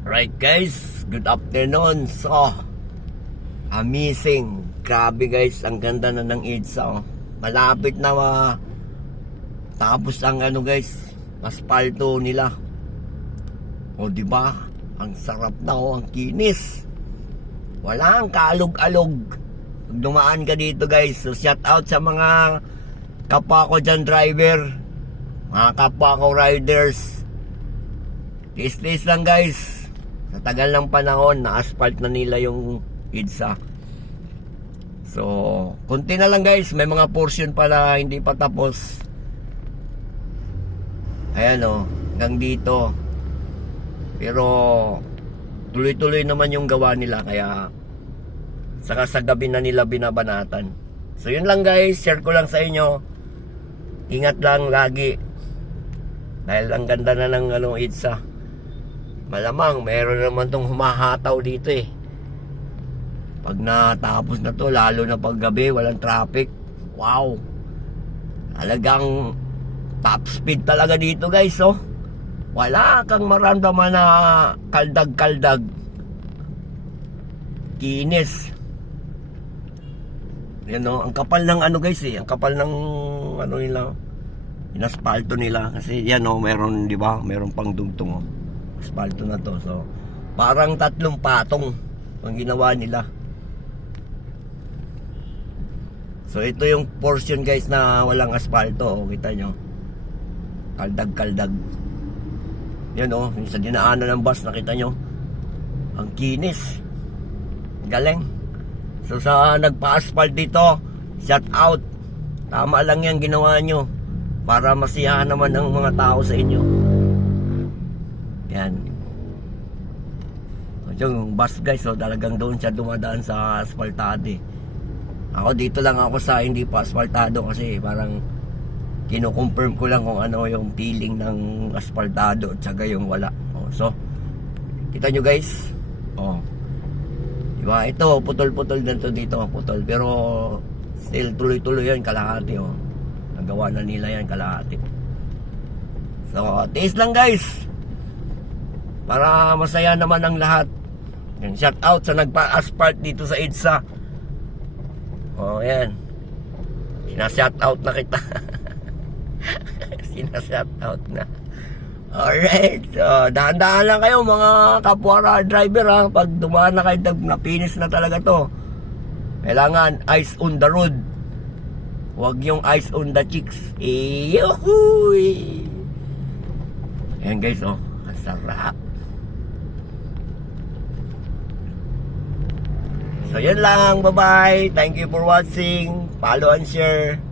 Right guys, good afternoon. So, amazing. Grabe guys, ang ganda na ng EDSA. Oh. Malapit na tapos ang guys, aspalto nila. O di ba? Ang sarap na ang kinis. Walang kaalog-alog. Pag dumaan ka dito guys, so shout out sa mga kapwa ko dyan driver, mga kapwa ko riders. Tiis-tiis lang guys. Sa tagal ng panahon, na-asphalt na nila yung EDSA. So, konti na lang guys. May mga portion pala hindi pa tapos. Ayan hanggang dito. Pero, tuloy-tuloy naman yung gawa nila. Kaya, saka sa gabi na nila binabanatan. So, yun lang guys. Share ko lang sa inyo. Ingat lang lagi. Dahil ang ganda na ng EDSA. Malamang meron naman tong humahataw dito pag natapos na to, lalo na pag gabi, walang traffic. Wow, talagang top speed talaga dito guys. Wala kang maramdaman na kaldag-kaldag. Kinis. Yan ang kapal ng guys ang kapal ng nila, inaspalto nila. Kasi yan meron, di ba, meron pang dugtong aspalto na to. So parang 3 patong ang ginawa nila. So ito yung portion guys na walang aspalto. Kita nyo, kaldag-kaldag. Yan yung sa dinaanan ng bus, nakita nyo ang kinis, galing. So sa nagpa-asphalt dito, shout out. Tama lang yan ginawa nyo para masiyahan naman ang mga tao sa inyo. Yan. Yung bus guys, talagang doon siya dumadaan sa asfaltado. Ako dito lang ako sa hindi pa asfaltado kasi parang kino-confirm ko lang kung ano yung feeling ng asfaltado at saka yung wala. So, kita nyo guys. Diba? Ito, putol-putol din to dito. Putol. Pero still tuloy-tuloy yan, kalahati. Nagawa na nila yan, kalahati. So, tiis lang guys. Para masaya naman ang lahat. Yan, shout out sa nagpa-asphalt dito sa EDSA. Yan. Sina-shout out na kita. Sina-shout out na. Alright. So, dahan-dahan lang kayo mga kapwa driver pag dumaan na kayo, napinis na talaga to. Kailangan ice on the road. Huwag yung ice on the cheeks. Yuhuy! Yan guys, ang sarap. So yun lang, bye bye. Thank you for watching. Follow and share.